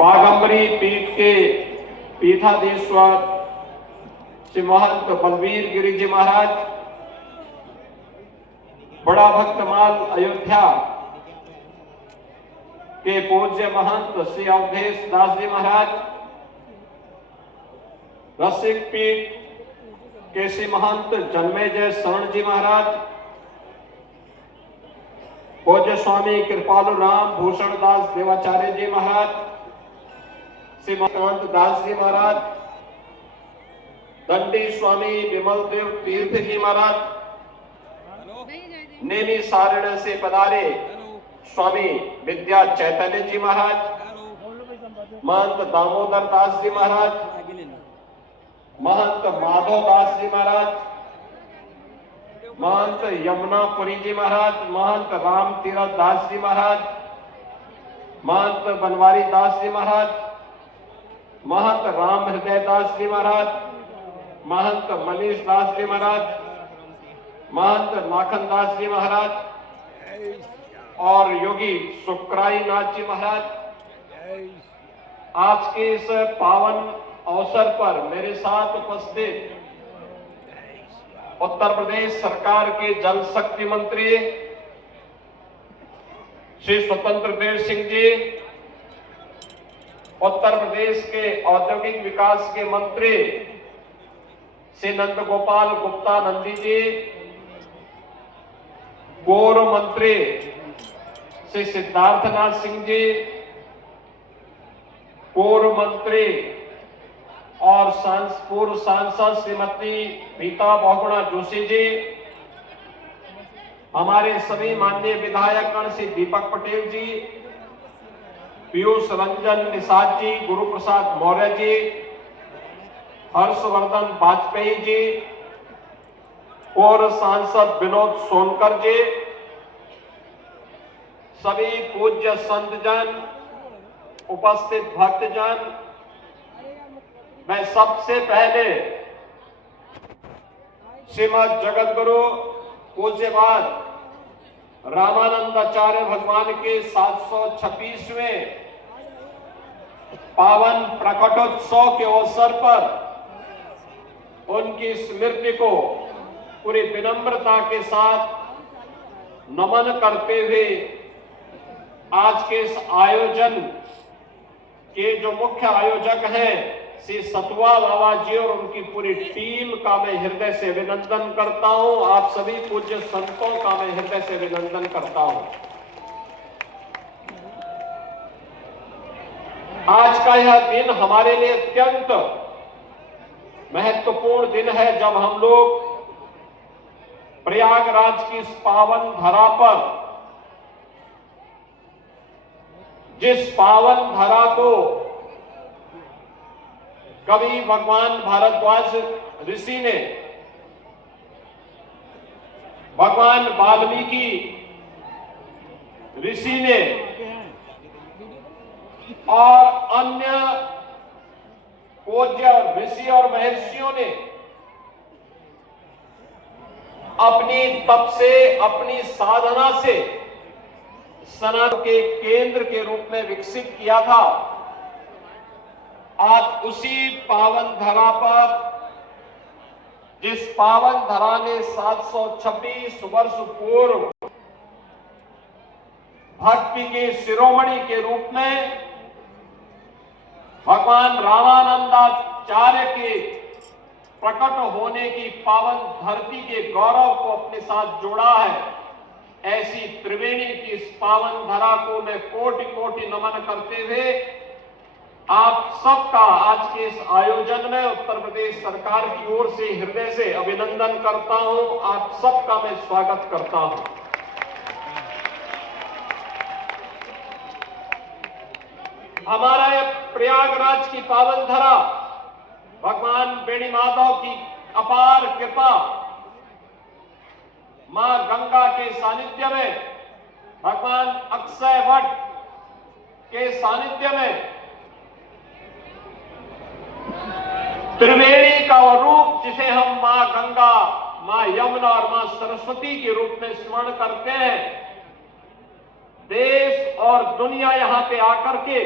बागंबरी पीठ के पीठाधीश्वर श्री महंत बलवीर गिरी जी महाराज, बड़ा भक्तमाल अयोध्या के पूज्य महंत श्री अवधेश दास जी महाराज, रसिक पीठ के श्री महंत जन्मेजय शरण जी महाराज, पूज्य स्वामी कृपालु राम भूषण दास देवाचार्य जी महाराज, श्री महंत दास जी महाराज, दंडी स्वामी विमल देव तीर्थ जी महाराज, नेमी सारण से पधारे स्वामी विद्या चैतन्य जी महाराज, महंत दामोदर दास जी महाराज, महंत माधव दास जी महाराज, महंत यमुनापुरी जी महाराज, महंत राम तीरथ दास जी महाराज, महंत बनवारी दास जी महाराज, महंत राम हृदय दास जी महाराज, महंत मनीष दास जी महाराज, महंत लाखन दास जी महाराज और योगी सुखराई नाथ जी महाराज, आज के इस पावन अवसर पर मेरे साथ उपस्थित उत्तर प्रदेश सरकार के जल शक्ति मंत्री श्री स्वतंत्र देव सिंह जी, उत्तर प्रदेश के औद्योगिक विकास के मंत्री श्री नंद गोपाल गुप्ता नंदी जी, पूर्व मंत्री श्री सिद्धार्थनाथ सिंह जी, पूर्व मंत्री और पूर्व सांसद श्रीमती रीता बहुगुणा जोशी जी, हमारे सभी माननीय विधायकगण श्री दीपक पटेल जी, पीयूष रंजन निषाद जी, गुरु प्रसाद मौर्य जी, हर्षवर्धन वाजपेयी जी, पूर्व सांसद विनोद सोनकर जी, सभी पूज्य संतजन, उपस्थित भक्तजन, मैं सबसे पहले श्रीमद जगतगुरु पूज्यपाद रामानंदाचार्य भगवान के 726वें पावन प्रकटोत्सव के अवसर पर उनकी स्मृति को पूरी विनम्रता के साथ नमन करते हुए आज के इस आयोजन के जो मुख्य आयोजक हैं श्री सतुआ बाबा जी और उनकी पूरी टीम का मैं हृदय से अभिनंदन करता हूं। आप सभी पूज्य संतों का मैं हृदय से अभिनंदन करता हूं। आज का यह दिन हमारे लिए अत्यंत महत्वपूर्ण दिन है, जब हम लोग प्रयागराज की इस पावन धरा पर, जिस पावन धरा को कवि भगवान भारद्वाज ऋषि ने, भगवान वाल्मीकि ऋषि ने और अन्य पूज्य ऋषि और महर्षियों ने अपनी तप से, अपनी साधना से सनातन के केंद्र के रूप में विकसित किया था। आज उसी पावन धरा पर, जिस पावन धरा ने 726 वर्ष पूर्व भक्ति के शिरोमणि के रूप में भगवान रामानंदाचार्य के प्रकट होने की पावन धरती के गौरव को अपने साथ जोड़ा है, ऐसी त्रिवेणी की इस पावन धरा को मैं कोटि कोटि नमन करते हुए आप सबका आज के इस आयोजन में उत्तर प्रदेश सरकार की ओर से हृदय से अभिनंदन करता हूं। आप सबका मैं स्वागत करता हूं। हमारा यह प्रयागराज की पावन धरा भगवान बेणी माधव की अपार कृपा, मां गंगा के सानिध्य में, भगवान अक्षय वट के सानिध्य में त्रिवेणी का वो रूप जिसे हम मां गंगा, मां यमुना और मां सरस्वती के रूप में स्मरण करते हैं, देश और दुनिया यहां पे आकर के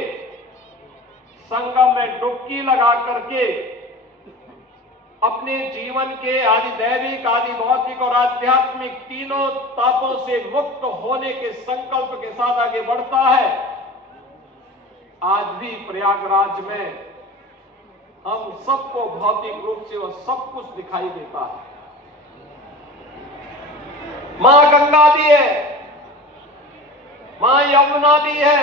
संगम में डुबकी लगा करके अपने जीवन के आदि दैविक, आदि भौतिक और आध्यात्मिक तीनों तापों से मुक्त होने के संकल्प के साथ आगे बढ़ता है। आज भी प्रयागराज में हम सबको भौतिक रूप से वह सब कुछ दिखाई देता है। मां गंगा भी है, मां यमुना भी है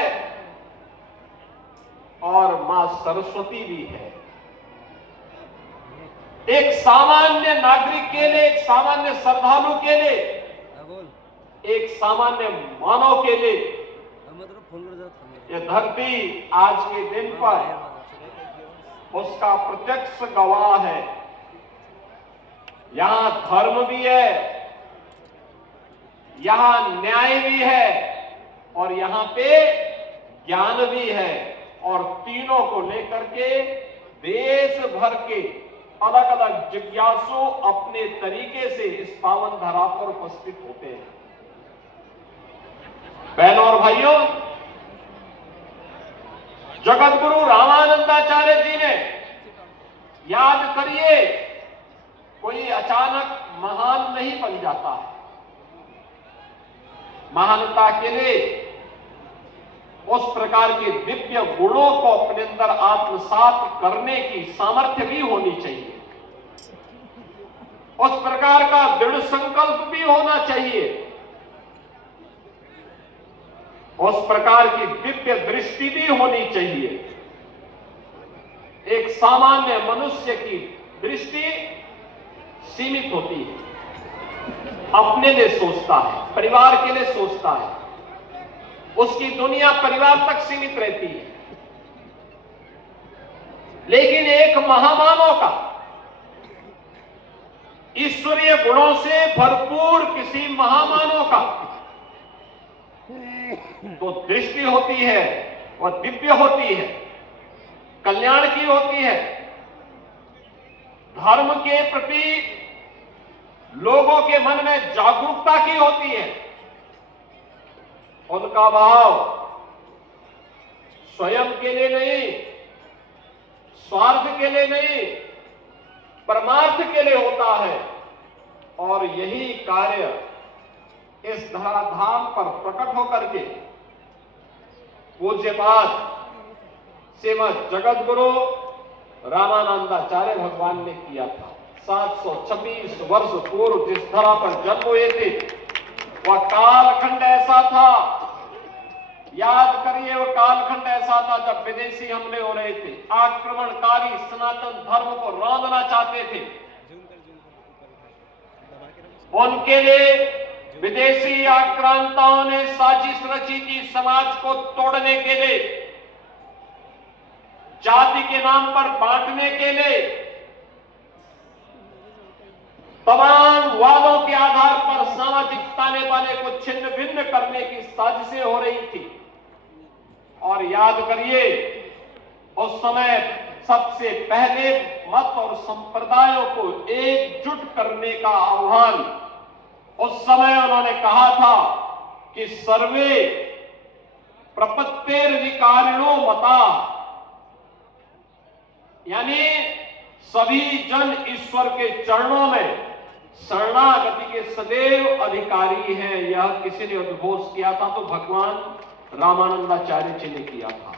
और मां सरस्वती भी है। एक सामान्य नागरिक के लिए, एक सामान्य श्रद्धालु के लिए, एक सामान्य मानव के लिए यह धरती आज के दिन पर उसका प्रत्यक्ष गवाह है। यहां धर्म भी है, यहां न्याय भी है और यहां पे ज्ञान भी है। और तीनों को लेकर के देश भर के अलग अलग जिज्ञासु अपने तरीके से इस पावन धरा पर उपस्थित होते हैं। बहनों और भाइयों, जगत गुरु रामानंदाचार्य जी ने, याद करिए, कोई अचानक महान नहीं बन जाता है। महानता के लिए उस प्रकार के दिव्य गुणों को अपने अंदर आत्मसात करने की सामर्थ्य भी होनी चाहिए, उस प्रकार का दृढ़ संकल्प भी होना चाहिए, उस प्रकार की दिव्य दृष्टि भी होनी चाहिए। एक सामान्य मनुष्य की दृष्टि सीमित होती है, अपने लिए सोचता है, परिवार के लिए सोचता है, उसकी दुनिया परिवार तक सीमित रहती है। लेकिन एक महामानव का ईश्वरीय गुणों से भरपूर किसी महामानव का तो दृष्टि होती है, वह दिव्य होती है, कल्याण की होती है, धर्म के प्रति लोगों के मन में जागरूकता की होती है। उनका भाव स्वयं के लिए नहीं, स्वार्थ के लिए नहीं, परमार्थ के लिए होता है। और यही कार्य इस धराधाम पर प्रकट होकर के पूज्यपाद श्रीमद जगत गुरु रामानंदाचार्य भगवान ने किया था। 726 वर्ष पूर्व जिस धरा पर जन्म हुए थे, वह कालखंड ऐसा था, याद करिए, वह कालखंड ऐसा था जब विदेशी हमले हो रहे थे, आक्रमणकारी सनातन धर्म को रौंदना चाहते थे। उनके लिए विदेशी आक्रांताओं ने साजिश रची थी समाज को तोड़ने के लिए, जाति के नाम पर बांटने के लिए, तमाम वादों के आधार पर सामाजिक ताने बाने को छिन्न भिन्न करने की साजिशें हो रही थी। और याद करिए, उस समय सबसे पहले मत और संप्रदायों को एकजुट करने का आह्वान उस समय उन्होंने कहा था कि सर्वे प्रपत्तेर्विकारिणो मता, यानी सभी जन ईश्वर के चरणों में शरणागति के सदैव अधिकारी हैं। यह किसी ने उद्घोष किया था तो भगवान रामानंदाचार्य जी ने किया था।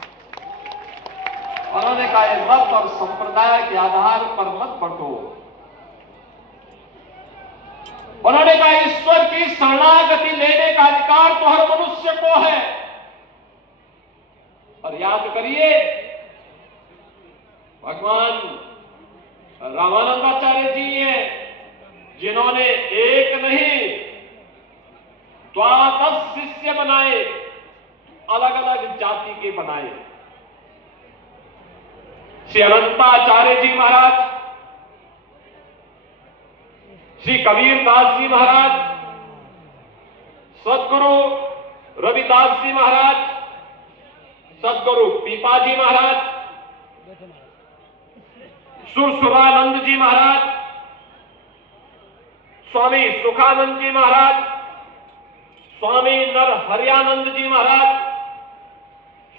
उन्होंने कहा, मत और संप्रदाय के आधार पर मत बंटो। उन्होंने कहा, ईश्वर की शरणागति लेने का अधिकार तो हर मनुष्य को है। और याद करिए, भगवान रामानंदाचार्य जी हैं जिन्होंने एक नहीं 12 शिष्य बनाए, अलग अलग जाति के बनाए। श्री अनंताचार्य जी महाराज, श्री कबीरदास जी महाराज, सदगुरु रविदास जी महाराज, सदगुरु पीपाजी महाराज, सुरसुरानंद जी महाराज, स्वामी सुखानंद जी महाराज, स्वामी नरहरियानंद जी महाराज,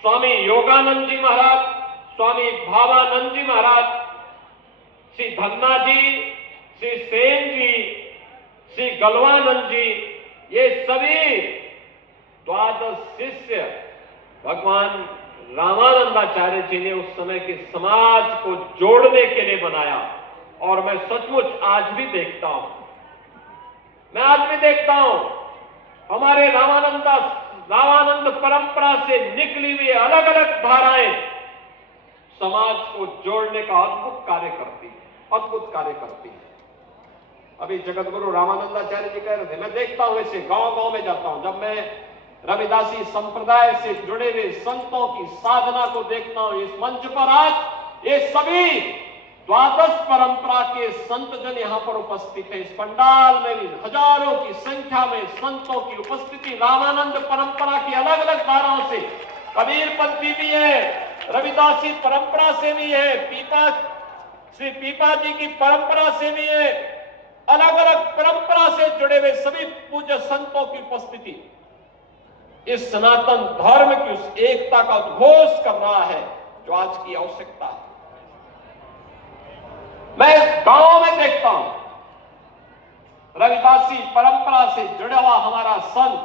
स्वामी योगानंद जी महाराज, स्वामी भावानंद जी महाराज, श्री धन्ना जी, श्री सेन जी, श्री गलवानंद जी, ये सभी 12 शिष्य भगवान रामानंदाचार्य जी ने उस समय के समाज को जोड़ने के लिए बनाया। और मैं सचमुच आज भी देखता हूं, मैं आज भी देखता हूं हमारे रामानंद परंपरा से निकली हुई अलग अलग धाराएं समाज को जोड़ने का अद्भुत कार्य करती है, अद्भुत कार्य करती है। अभी जगत गुरु रामानंदाचार्य जी कह रहे थे, मैं देखता हूं ऐसे गांव-गांव में जाता हूं, जब मैं रविदासी संप्रदाय से जुड़े हुए संतों की साधना को देखता हूं, इस मंच पर आज ये सभी 12 परंपरा के संत जन यहां पर उपस्थित है। इस पंडाल में भी हजारों की संख्या में संतों की उपस्थिति रामानंद परंपरा की अलग अलग धाराओं से, कबीरपंथी भी है, रविदासी परंपरा से भी है, श्री पीपा जी की परंपरा से भी है, अलग अलग परंपरा से जुड़े हुए सभी पूज्य संतों की उपस्थिति इस सनातन धर्म की उस एकता का उद्घोष कर रहा है जो आज की आवश्यकता है। मैं गांव में देखता हूं रविदासी परंपरा से जुड़ा हुआ हमारा संत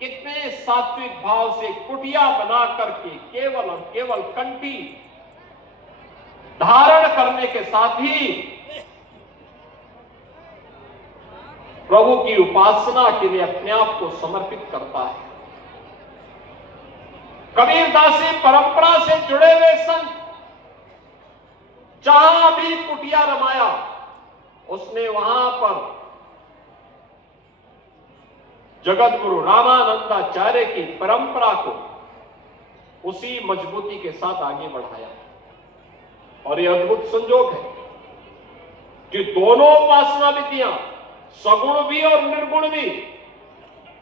कितने सात्विक भाव से कुटिया बना करके केवल और केवल कंठी धारण करने के साथ ही प्रभु की उपासना के लिए अपने आप को समर्पित करता है। कबीरदासी परंपरा से जुड़े हुए संत जहां भी कुटिया रमाया, उसने वहां पर जगत गुरु रामानंदाचार्य की परंपरा को उसी मजबूती के साथ आगे बढ़ाया। और यह अद्भुत संजोग है कि दोनों उपासना विधियां, सगुण भी और निर्गुण भी,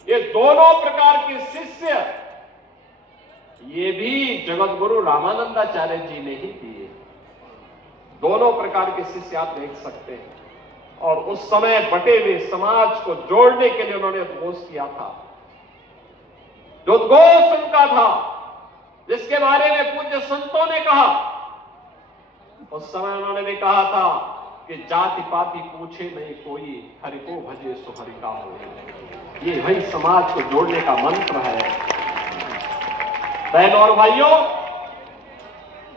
ये दोनों प्रकार के शिष्य ये भी जगत गुरु रामानंदाचार्य जी ने ही दिए। दोनों प्रकार के शिष्य आप देख सकते हैं। और उस समय बटे हुए समाज को जोड़ने के लिए उन्होंने उद्घोष किया था। जो उद्घोष उनका था, जिसके बारे में पूज्य संतों ने कहा, उस समय उन्होंने भी कहा था कि जाति पाति पूछे नहीं कोई, हरि को भजे सो हरि का हो। ये वही समाज को जोड़ने का मंत्र है। बहनों और भाइयों,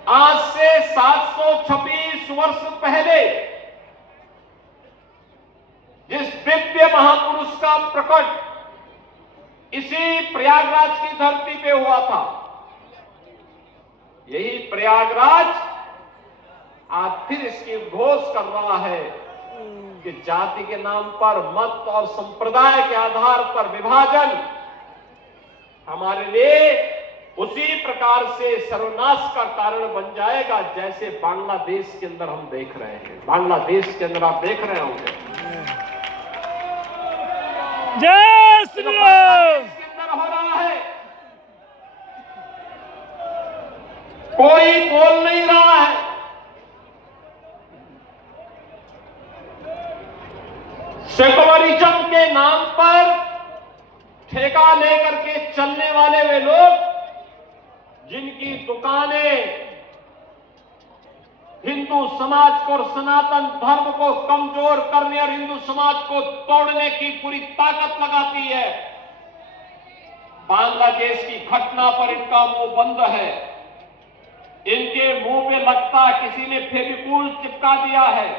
आज से 726 वर्ष पहले जिस दिव्य महापुरुष का प्रकट इसी प्रयागराज की धरती पे हुआ था, यही प्रयागराज आज फिर इसकी उद्घोष कर रहा है कि जाति के नाम पर, मत और संप्रदाय के आधार पर विभाजन हमारे लिए उसी प्रकार से सर्वनाश का कारण बन जाएगा जैसे बांग्लादेश के अंदर हम देख रहे हैं। बांग्लादेश के अंदर आप देख रहे होंगे, जय श्री राम के अंदर हो रहा है। कोई बोल नहीं रहा है। सेकुलरिज्म के नाम पर ठेका लेकर के चलने वाले वे लोग, जिनकी दुकानें हिंदू समाज को और सनातन धर्म को कमजोर करने और हिंदू समाज को तोड़ने की पूरी ताकत लगाती है, बांग्लादेश की घटना पर इनका मुंह बंद है। इनके मुंह पे लगता है किसी ने फेविकोल चिपका दिया है,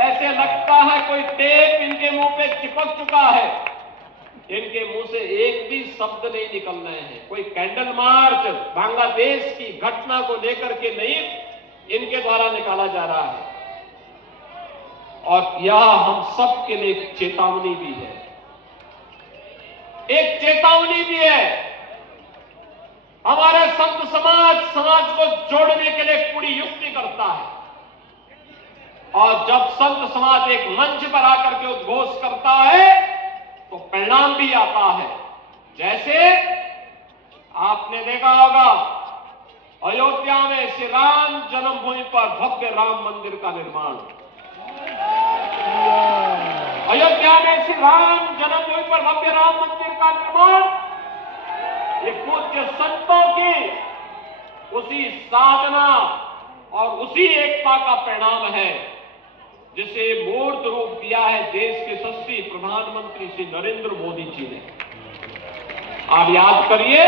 ऐसे लगता है कोई टेप इनके मुंह पे चिपक चुका है। इनके मुंह से एक भी शब्द नहीं निकल रहे हैं। कोई कैंडल मार्च बांग्लादेश की घटना को लेकर के नहीं इनके द्वारा निकाला जा रहा है। और यह हम सब के लिए एक चेतावनी भी है, एक चेतावनी भी है। हमारे संत समाज को जोड़ने के लिए पूरी युक्ति करता है। और जब संत समाज एक मंच पर आकर के उद्घोष करता है तो परिणाम भी आता है। जैसे आपने देखा होगा अयोध्या में श्री राम जन्मभूमि पर भव्य राम मंदिर का निर्माण, अयोध्या में श्री राम जन्मभूमि पर भव्य राम मंदिर का निर्माण, ये पूज्य संतों की उसी साधना और उसी एकता का परिणाम है जिसे मूर्त रूप दिया है देश के यशस्वी प्रधानमंत्री श्री नरेंद्र मोदी जी ने। आप याद करिए,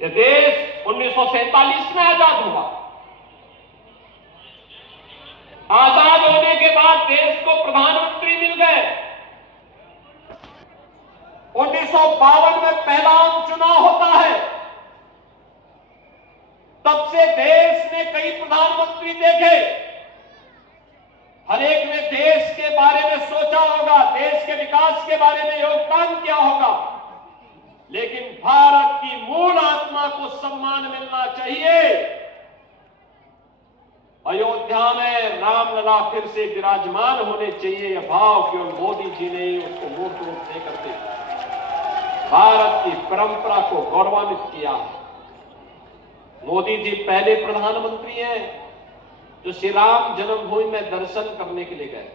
यह देश 1947 में आजाद हुआ। आजाद होने के बाद देश को प्रधानमंत्री मिल गए। 1952 में पहला आम चुनाव होता है। तब से देश ने कई प्रधानमंत्री देखे। हर एक ने देश के बारे में सोचा होगा, देश के विकास के बारे में योगदान किया होगा, लेकिन भारत की मूल आत्मा को सम्मान मिलना चाहिए। अयोध्या में रामलला फिर से विराजमान होने चाहिए, यह भाव केवल मोदी जी ने ही उसको मूर्त रूप देकर के भारत की परंपरा को गौरवान्वित किया है। मोदी जी पहले प्रधानमंत्री हैं जो श्री राम जन्मभूमि में दर्शन करने के लिए गए,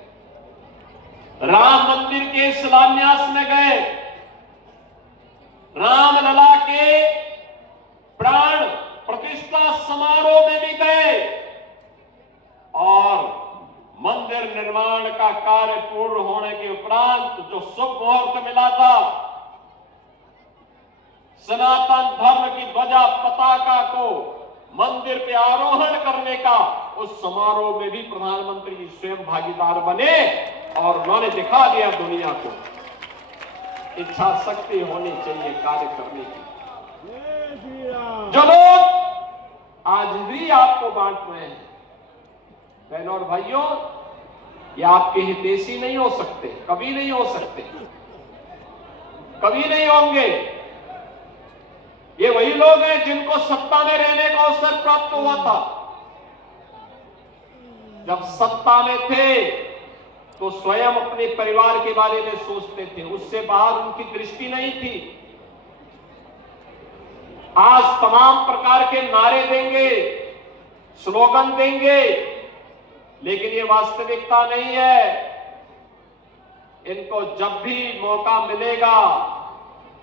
राम मंदिर के शिलान्यास में गए, रामलला के प्राण प्रतिष्ठा समारोह में भी गए और मंदिर निर्माण का कार्य पूर्ण होने के उपरांत जो शुभ मुहूर्त मिला था, सनातन धर्म की ध्वजा पताका को मंदिर पे आरोहण करने का, उस समारोह में भी प्रधानमंत्री जी स्वयं भागीदार बने और उन्होंने दिखा दिया दुनिया को इच्छा शक्ति होनी चाहिए कार्य करने की। जो लोग आज भी आपको बांट रहे हैं, बहनों और भाइयों, ये आपके हितैषी नहीं हो सकते, कभी नहीं हो सकते, कभी नहीं होंगे। ये वही लोग हैं जिनको सत्ता में रहने का अवसर प्राप्त हुआ था। जब सत्ता में थे तो स्वयं अपने परिवार के बारे में सोचते थे, उससे बाहर उनकी दृष्टि नहीं थी। आज तमाम प्रकार के नारे देंगे, स्लोगन देंगे, लेकिन ये वास्तविकता नहीं है। इनको जब भी मौका मिलेगा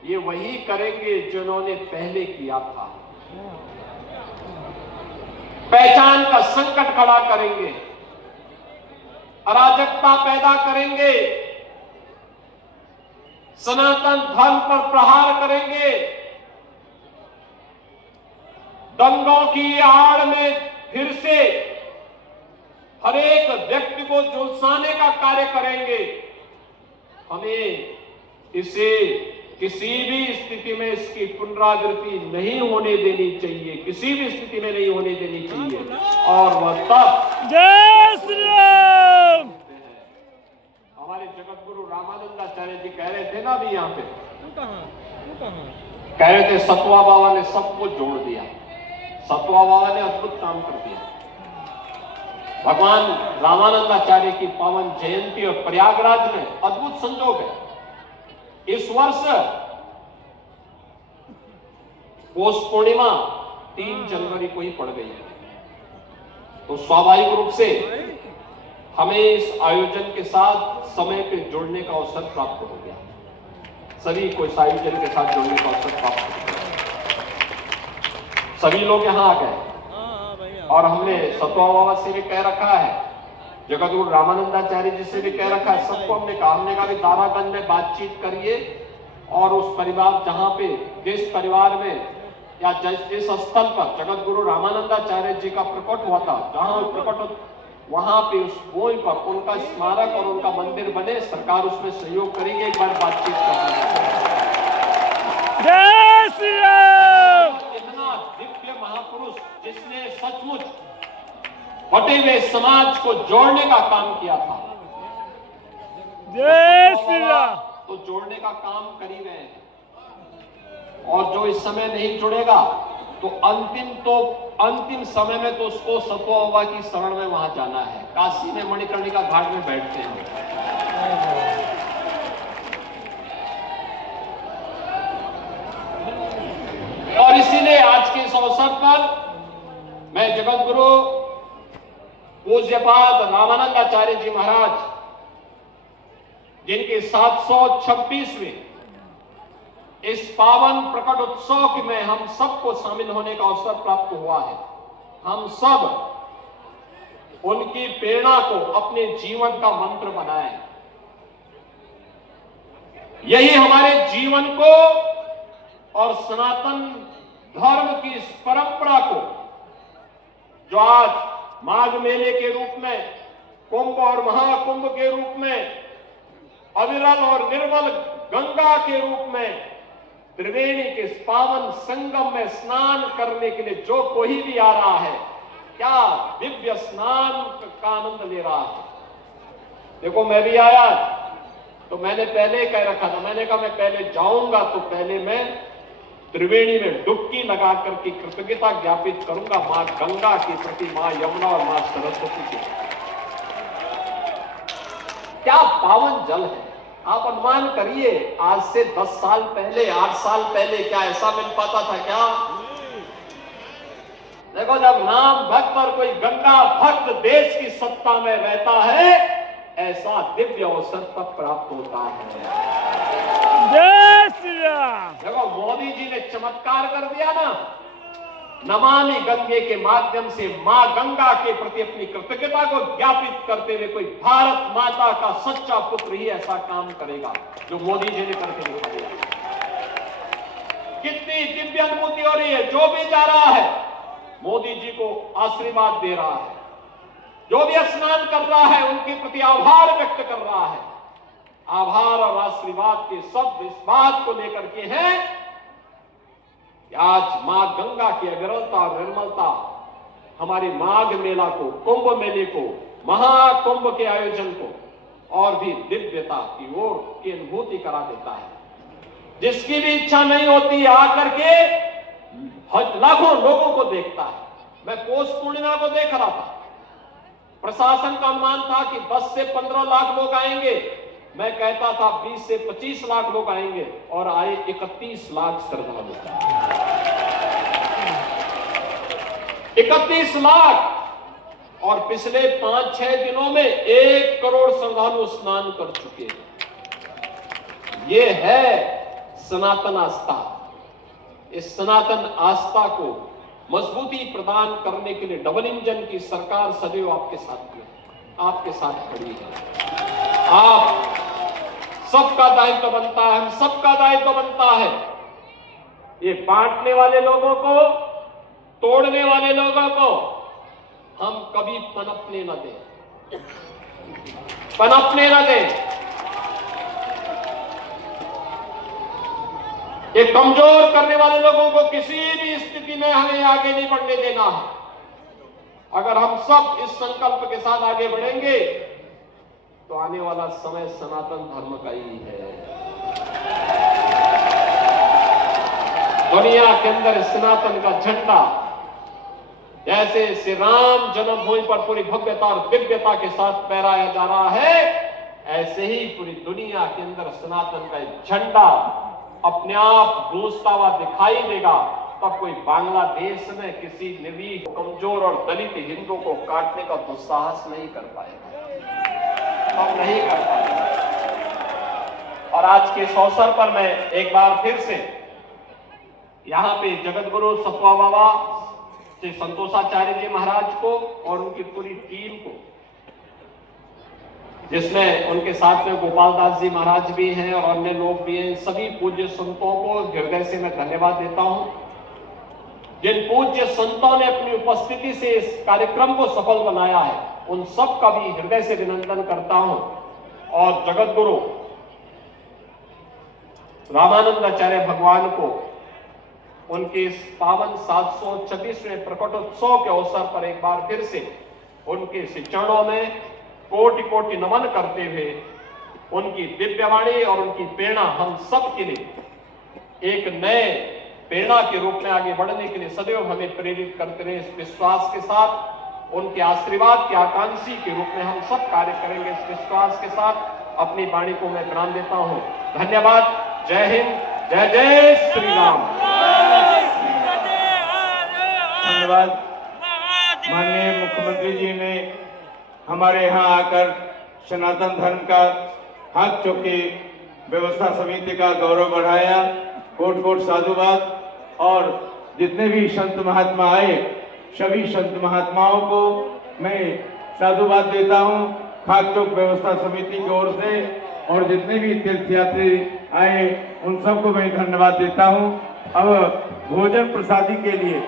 ये वही करेंगे जिन्होंने पहले किया था। पहचान का संकट खड़ा करेंगे, अराजकता पैदा करेंगे, सनातन धर्म पर प्रहार करेंगे, दंगों की आड़ में फिर से हर एक व्यक्ति को झुलसाने का कार्य करेंगे। हमें इसे किसी भी स्थिति में इसकी पुनरावृत्ति नहीं होने देनी चाहिए, किसी भी स्थिति में नहीं होने देनी चाहिए। और वह तब जय श्री राम। हमारे जगत गुरु रामानंदाचार्य जी कह रहे थे ना अभी यहाँ पे, कह रहे थे सतवा बाबा ने सबको जोड़ दिया, सतवा बाबा ने अद्भुत काम कर दिया। भगवान रामानंदाचार्य की पावन जयंती और प्रयागराज में अद्भुत संजोग है। इस वर्ष पौष पूर्णिमा 3 जनवरी को ही पड़ गई है, तो स्वाभाविक रूप से हमें इस आयोजन के साथ समय पे जुड़ने का अवसर प्राप्त हो गया। सभी को इस आयोजन के साथ जुड़ने का अवसर प्राप्त हो गया। सभी लोग यहाँ आ गए और हमने सतवा बाबा से भी कह रखा है, जगत गुरु रामानंदाचार्य जी से भी कह रखा है, सबको हमने कहा कि दारागंज में बातचीत करिए और उस परिवार जहां पे जिस परिवार में या जिस स्थल पर जगत गुरु रामानंदाचार्य जी का प्रकट हुआ था, जहां प्रकट वहां पे उस भूमि पर उनका स्मारक और उनका मंदिर बने, सरकार उसमें सहयोग करेगी। एक बार बातचीत करनी। जय श्री राम। इतना दिव्य महापुरुष जिसने सचमुच बटे हुए समाज को जोड़ने का काम किया था, जय श्री राम। तो जोड़ने का काम कर ही रहे हैं। और जो इस समय नहीं जुड़ेगा तो अंतिम समय में तो उसको सतवा बाबा की शरण में वहां जाना है। काशी में मणिकर्णिका घाट में बैठते हैं। और इसीलिए आज के इस अवसर पर मैं जगत गुरु पूज्यपाद रामानंदाचार्य जी महाराज, जिनके 726वें इस पावन प्रकट उत्सव में हम सबको शामिल होने का अवसर प्राप्त हुआ है। हम सब उनकी प्रेरणा को अपने जीवन का मंत्र बनाएं। यही हमारे जीवन को और सनातन धर्म की इस परंपरा को, जो आज माघ मेले के रूप में, कुंभ और महाकुंभ के रूप में, अविरल और निर्मल गंगा के रूप में, त्रिवेणी के इस पावन संगम में स्नान करने के लिए जो कोई भी आ रहा है, क्या दिव्य स्नान का आनंद ले रहा है। देखो, मैं भी आया तो मैंने पहले कह रखा था, मैंने कहा मैं पहले जाऊंगा तो पहले मैं त्रिवेणी में डुबकी लगा करके कृतज्ञता ज्ञापित करूंगा मां गंगा के प्रति, मां यमुना और मां सरस्वती के। क्या पावन जल है। आप अनुमान करिए, आज से 10 साल पहले, 8 साल पहले क्या ऐसा मिल पाता था क्या? देखो, जब नाम भक्त और कोई गंगा भक्त देश की सत्ता में रहता है, ऐसा दिव्य अवसर तब प्राप्त होता है। जय श्री राम। देखो, मोदी जी ने चमत्कार कर दिया ना, नमामि गंगे के माध्यम से मां गंगा के प्रति अपनी कृतज्ञता को ज्ञापित करते हुए कोई भारत माता का सच्चा पुत्र ही ऐसा काम करेगा जो मोदी जी ने करके दिखा दिया। कितनी दिव्य अनुभूति हो रही है। जो भी जा रहा है मोदी जी को आशीर्वाद दे रहा है, जो भी स्नान कर रहा है उनके प्रति आभार व्यक्त कर रहा है। आभार और आशीर्वाद के शब्द इस बात को लेकर के हैं कि आज मां गंगा की अविरलता और निर्मलता हमारे माघ मेला को, कुंभ मेले को, महाकुंभ के आयोजन को और भी दिव्यता की ओर की अनुभूति करा देता है। जिसकी भी इच्छा नहीं होती आकर के लाखों लोगों को देखता है। मैं पौष पूर्णिमा को देख रहा था, प्रशासन का अनुमान था कि 10 से 15 लाख लोग आएंगे। मैं कहता था 20 से 25 लाख लोग आएंगे और आए 31 लाख श्रद्धालु। 31 लाख और पिछले 5-6 दिनों में 1 करोड़ श्रद्धालु स्नान कर चुके हैं। ये है सनातन आस्था। इस सनातन आस्था को मजबूती प्रदान करने के लिए डबल इंजन की सरकार सदैव आपके साथ है, आपके साथ खड़ी है। आप सबका दायित्व बनता है, हम सबका दायित्व बनता है ये बांटने वाले लोगों को, तोड़ने वाले लोगों को हम कभी पनपने न दें, पनपने न दें। ये कमजोर करने वाले लोगों को किसी भी स्थिति में हमें आगे नहीं बढ़ने देना है। अगर हम सब इस संकल्प के साथ आगे बढ़ेंगे तो आने वाला समय सनातन धर्म का ही है। दुनिया के अंदर सनातन का झंडा जैसे श्री राम जन्मभूमि पर पूरी भव्यता और दिव्यता के साथ फहराया जा रहा है, ऐसे ही पूरी दुनिया के अंदर सनातन का झंडा अपने आप गूंजता हुआ दिखाई देगा। तब कोई बांग्लादेश में किसी निर्भीक, कमजोर और दलित हिंदू को काटने का दुस्साहस नहीं कर पाएगा, तब नहीं कर पाएगा। और आज के इस अवसर पर मैं एक बार फिर से यहाँ पे जगत गुरु सतवा बाबा श्री संतोषाचार्य जी महाराज को और उनकी पूरी टीम को, जिसमें उनके साथ में गोपाल दास जी महाराज भी हैं और अन्य लोग भी हैं, सभी पूज्य संतों को हृदय से मैं धन्यवाद देता हूं। जिन पूज्य संतों ने अपनी उपस्थिति से इस कार्यक्रम को सफल बनाया है, उन सब का भी हृदय से अभिनंदन करता हूं। और जगत गुरु रामानंदाचार्य भगवान को उनके इस पावन 726वें प्रकटोत्सव के अवसर पर एक बार फिर से उनके चरणों में कोटि कोटि नमन करते हुए उनकी दिव्यवाणी और उनकी प्रेरणा हम सब के लिए एक नए प्रेरणा के रूप में आगे बढ़ने के लिए सदैव हमें प्रेरित करते रहे। इस विश्वास के साथ उनके आशीर्वाद के आकांक्षी के रूप में हम सब कार्य करेंगे। इस विश्वास के साथ अपनी वाणी को मैं विराम देता हूं। धन्यवाद। जय हिंद, जय जय श्री राम। धन्यवाद। माननीय मुख्यमंत्री जी ने हमारे यहाँ आकर सनातन धर्म का हाथ चौकी व्यवस्था समिति का गौरव बढ़ाया। कोट कोट साधुवाद। और जितने भी संत महात्मा आए, सभी संत महात्माओं को मैं साधुवाद देता हूँ खाक चौक व्यवस्था समिति की ओर से। और जितने भी तीर्थयात्री आए उन सबको मैं धन्यवाद देता हूँ। अब भोजन प्रसादी के लिए